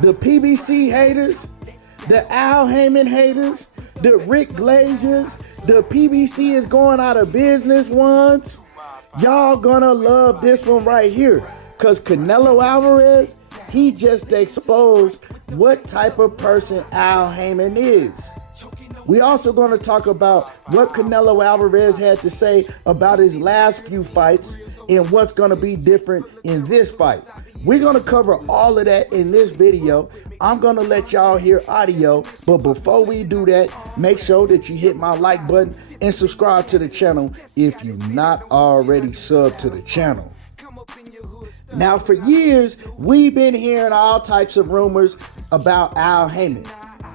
The PBC haters, the Al Haymon haters, the Rick Glaziers, the PBC is going out of business ones. Y'all gonna love this one right here. Cause Canelo Alvarez, he just exposed what type of person Al Haymon is. We also going to talk about what Canelo Alvarez had to say about his last few fights and what's going to be different in this fight. We're going to cover all of that in this video. I'm going to let y'all hear audio, but before we do that, make sure that you hit my like button and subscribe to the channel if you're not already subbed to the channel. Now, for years, we've been hearing all types of rumors about Al Haymon.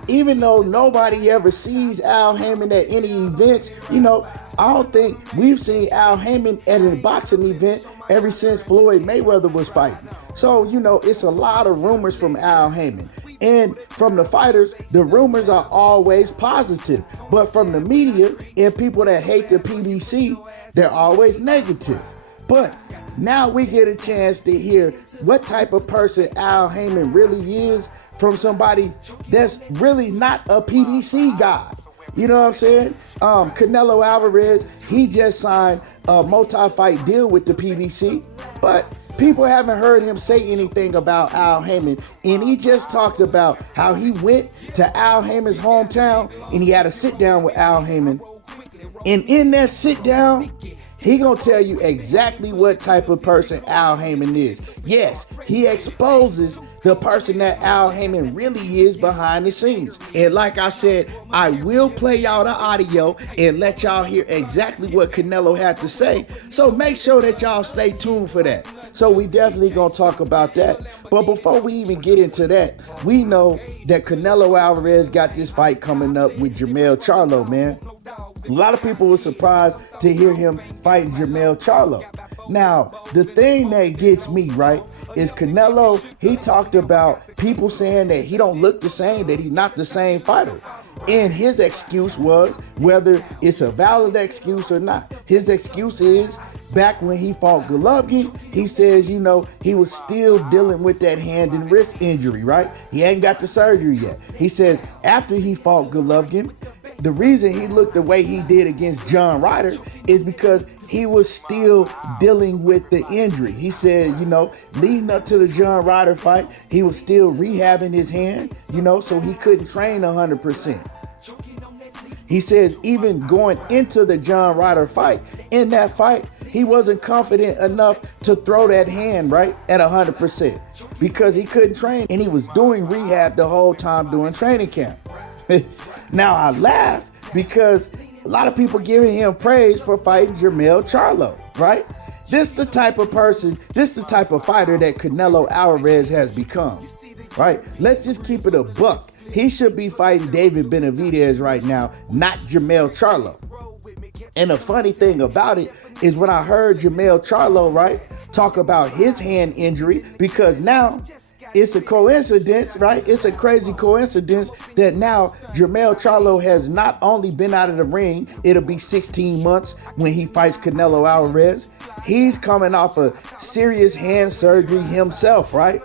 Even though nobody ever sees Al Haymon at any events, I don't think we've seen Al Haymon at a boxing event ever since Floyd Mayweather was fighting. So, it's a lot of rumors from Al Haymon. And from the fighters, the rumors are always positive. But from the media and people that hate the PBC, they're always negative. But now we get a chance to hear what type of person Al Haymon really is from somebody that's really not a PBC guy. You know what I'm saying? Canelo Alvarez, he just signed a multi-fight deal with the PBC, but people haven't heard him say anything about Al Haymon. And he just talked about how he went to Al Haymon's hometown and he had a sit down with Al Haymon. And in that sit down, he gonna tell you exactly what type of person Al Haymon is. Yes, he exposes the person that Al Haymon really is behind the scenes. And like I said, I will play y'all the audio and let y'all hear exactly what Canelo had to say. So make sure that y'all stay tuned for that. So we definitely gonna talk about that. But before we even get into that, we know that Canelo Alvarez got this fight coming up with Jermell Charlo, man. A lot of people were surprised to hear him fighting Jermell Charlo. Now, the thing that gets me, right, is Canelo, he talked about people saying that he don't look the same, that he's not the same fighter. And his excuse was, whether it's a valid excuse or not, his excuse is, back when he fought Golovkin, he says, he was still dealing with that hand and wrist injury, right? He ain't got the surgery yet. He says after he fought Golovkin, the reason he looked the way he did against John Ryder is because he was still dealing with the injury. He said, leading up to the John Ryder fight, he was still rehabbing his hand, so he couldn't train 100%. He says even going into the John Ryder fight, in that fight, he wasn't confident enough to throw that hand, right, at 100% because he couldn't train and he was doing rehab the whole time during training camp. Now, I laugh because a lot of people giving him praise for fighting Jermell Charlo, right? This the type of person, this the type of fighter that Canelo Alvarez has become, right? Let's just keep it a buck. He should be fighting David Benavidez right now, not Jermell Charlo. And the funny thing about it is when I heard Jermell Charlo, right, talk about his hand injury, because now it's a coincidence, right? It's a crazy coincidence that now Jermell Charlo has not only been out of the ring, it'll be 16 months when he fights Canelo Alvarez. He's coming off a serious hand surgery himself, right?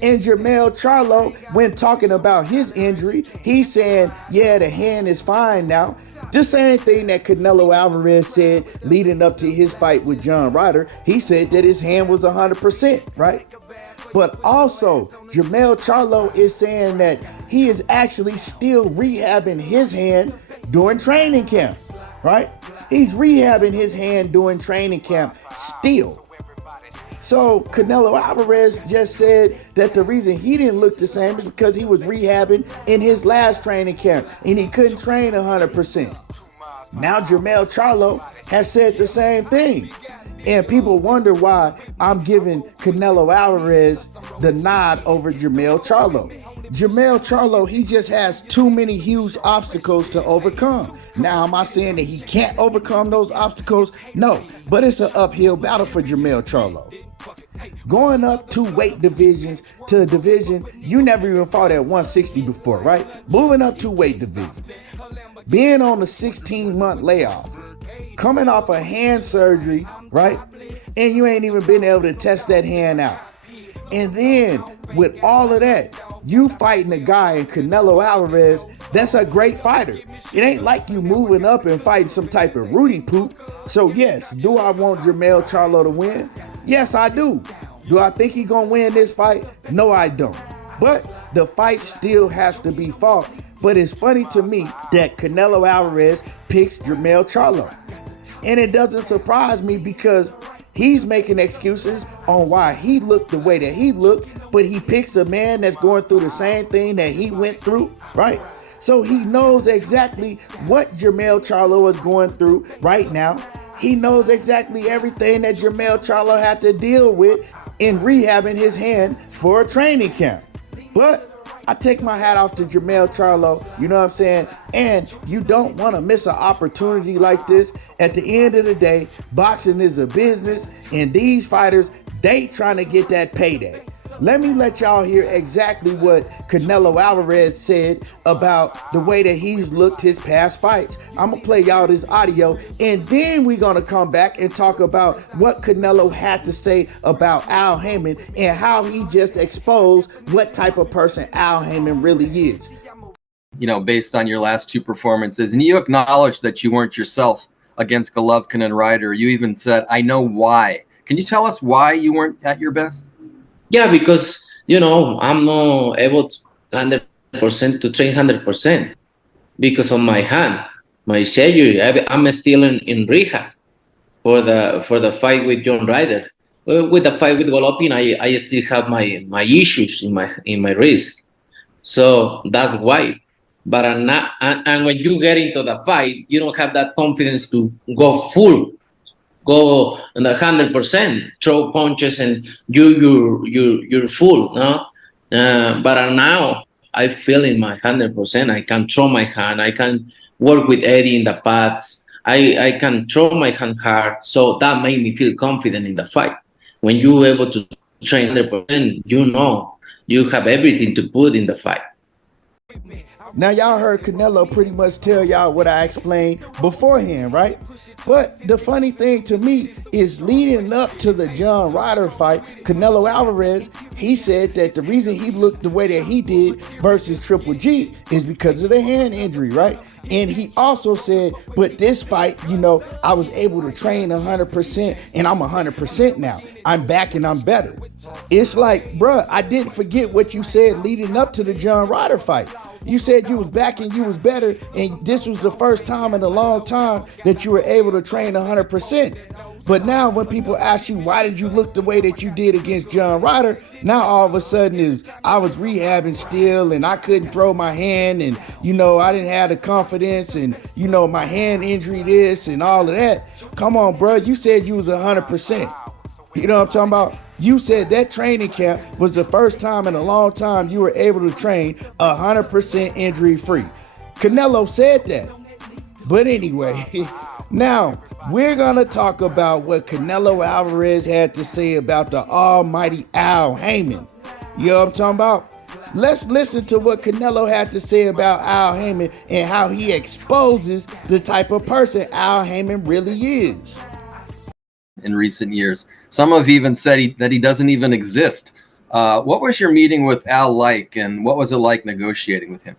And Jermell Charlo, when talking about his injury, he's saying, yeah, the hand is fine now. The same thing that Canelo Alvarez said leading up to his fight with John Ryder. He said that his hand was 100%, right? But also, Jermell Charlo is saying that he is actually still rehabbing his hand during training camp, right? He's rehabbing his hand during training camp still. So Canelo Alvarez just said that the reason he didn't look the same is because he was rehabbing in his last training camp and he couldn't train 100%. Now Jermell Charlo has said the same thing. And people wonder why I'm giving Canelo Alvarez the nod over Jermell Charlo. Jermell Charlo, he just has too many huge obstacles to overcome. Now, am I saying that he can't overcome those obstacles? No, but it's an uphill battle for Jermell Charlo. Going up 2 weight divisions to a division you never even fought at 160 before, right? Moving up 2 weight divisions. Being on a 16-month layoff. Coming off a hand surgery, right? And you ain't even been able to test that hand out. And then with all of that, you fighting a guy in Canelo Alvarez that's a great fighter. It ain't like you moving up and fighting some type of Rudy poop. So yes, do I want Jermell Charlo to win? Yes, I do. Do I think he gonna win this fight? No, I don't. But the fight still has to be fought. But it's funny to me that Canelo Alvarez picks Jermell Charlo. And it doesn't surprise me because he's making excuses on why he looked the way that he looked, but he picks a man that's going through the same thing that he went through, right? So he knows exactly what Jermell Charlo is going through right now. He knows exactly everything that Jermell Charlo had to deal with in rehabbing his hand for a training camp. But I take my hat off to Jermell Charlo, you know what I'm saying? And you don't want to miss an opportunity like this. At the end of the day, boxing is a business, and these fighters, they trying to get that payday. Let me let y'all hear exactly what Canelo Alvarez said about the way that he's looked his past fights. I'm going to play y'all this audio, and then we're going to come back and talk about what Canelo had to say about Al Haymon and how he just exposed what type of person Al Haymon really is. You know, based on your last two performances, and you acknowledged that you weren't yourself against Golovkin and Ryder. You even said, I know why. Can you tell us why you weren't at your best? Yeah, because I'm not able to 100% to train 100% because of my hand, my surgery. I'm still in rehab for the fight with John Ryder. With the fight with Golovkin, I still have my issues in my wrist, so that's why. But I'm not, and when you get into the fight, you don't have that confidence to go 100%, throw punches, and you're full, no. But now I feel in my 100%. I can throw my hand. I can work with Eddie in the pads. I can throw my hand hard. So that made me feel confident in the fight. When you're able to train 100%, you have everything to put in the fight. Now y'all heard Canelo pretty much tell y'all what I explained beforehand, right? But the funny thing to me is leading up to the John Ryder fight, Canelo Alvarez, he said that the reason he looked the way that he did versus Triple G is because of the hand injury, right? And he also said, but this fight, I was able to train 100% and I'm 100% now. I'm back and I'm better. It's like, bruh, I didn't forget what you said leading up to the John Ryder fight. You said you was back and you was better, and this was the first time in a long time that you were able to train 100%. But now when people ask you, why did you look the way that you did against John Ryder? Now all of a sudden I was rehabbing still, and I couldn't throw my hand, and I didn't have the confidence, and my hand injury this and all of that. Come on, bro. You said you was 100%. You know what I'm talking about? You said that training camp was the first time in a long time you were able to train 100% injury free. Canelo said that. But anyway, now we're going to talk about what Canelo Alvarez had to say about the almighty Al Haymon. You know what I'm talking about? Let's listen to what Canelo had to say about Al Haymon and how he exposes the type of person Al Haymon really is. In recent years, some have even said that he doesn't even exist. What was your meeting with Al like, and what was it like negotiating with him?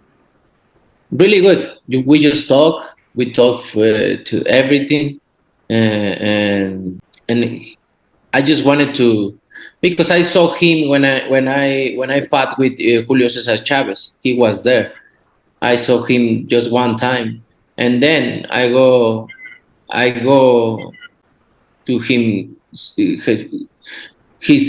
Really good. We just talk. We talk to everything, and I just wanted to, because I saw him when I fought with Julio Cesar Chavez. He was there. I saw him just one time, and then I go to his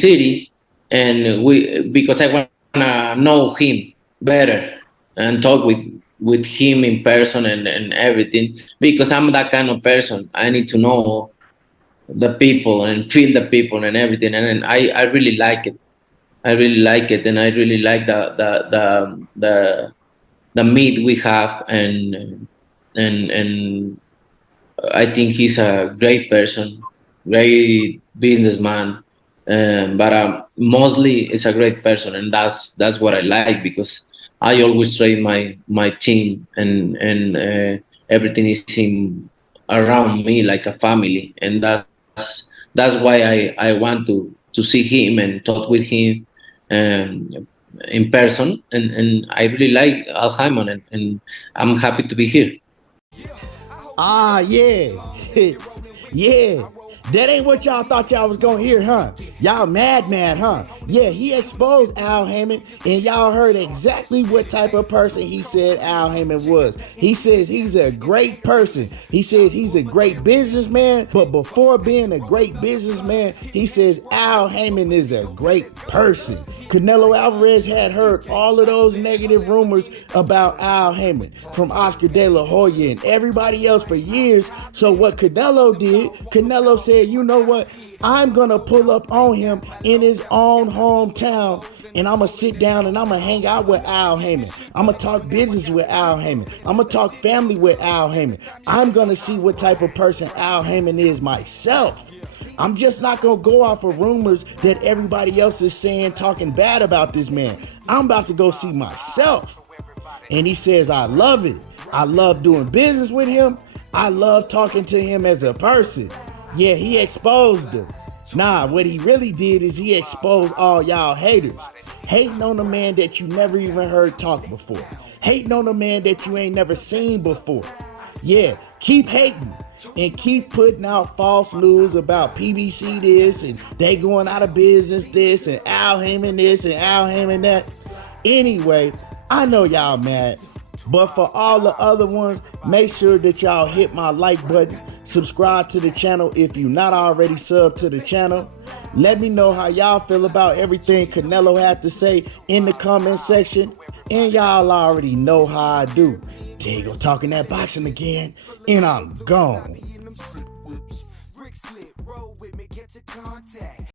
city, and because I wanna know him better and talk with him in person and everything, because I'm that kind of person. I need to know the people and feel the people and everything, and I really like it. I really like it, and I really like the meet we have, and I think he's a great person, great businessman, but mostly is a great person, and that's what I like, because I always train my team, and everything is around me like a family, and that's why I want to see him and talk with him in person, and I really like Al Haymon, and I'm happy to be here. Ah, yeah. Yeah. That ain't what y'all thought y'all was gonna hear, huh? Y'all mad, huh? Yeah, he exposed Al Haymon, and y'all heard exactly what type of person he said Al Haymon was. He says he's a great person. He says he's a great businessman, but before being a great businessman, he says Al Haymon is a great person. Canelo Alvarez had heard all of those negative rumors about Al Haymon from Oscar De La Hoya and everybody else for years. So what Canelo did, Canelo said, you know what? I'm going to pull up on him in his own hometown, and I'm going to sit down and I'm going to hang out with Al Haymon. I'm going to talk business with Al Haymon. I'm going to talk family with Al Haymon. I'm going to see what type of person Al Haymon is myself. I'm just not going to go off of rumors that everybody else is saying, talking bad about this man. I'm about to go see myself. And he says, I love it. I love doing business with him. I love talking to him as a person. Yeah, he exposed them. Nah, what he really did is he exposed all y'all haters. Hating on a man that you never even heard talk before. Hating on a man that you ain't never seen before. Yeah, keep hating and keep putting out false news about PBC this and they going out of business this and Al Haymon this and Al Haymon that. Anyway, I know y'all mad, but for all the other ones, make sure that y'all hit my like button, subscribe to the channel if you not already subbed to the channel. Let me know how y'all feel about everything Canelo had to say in the comment section. And y'all already know how I do. Diego talking that boxing again, and I'm gone.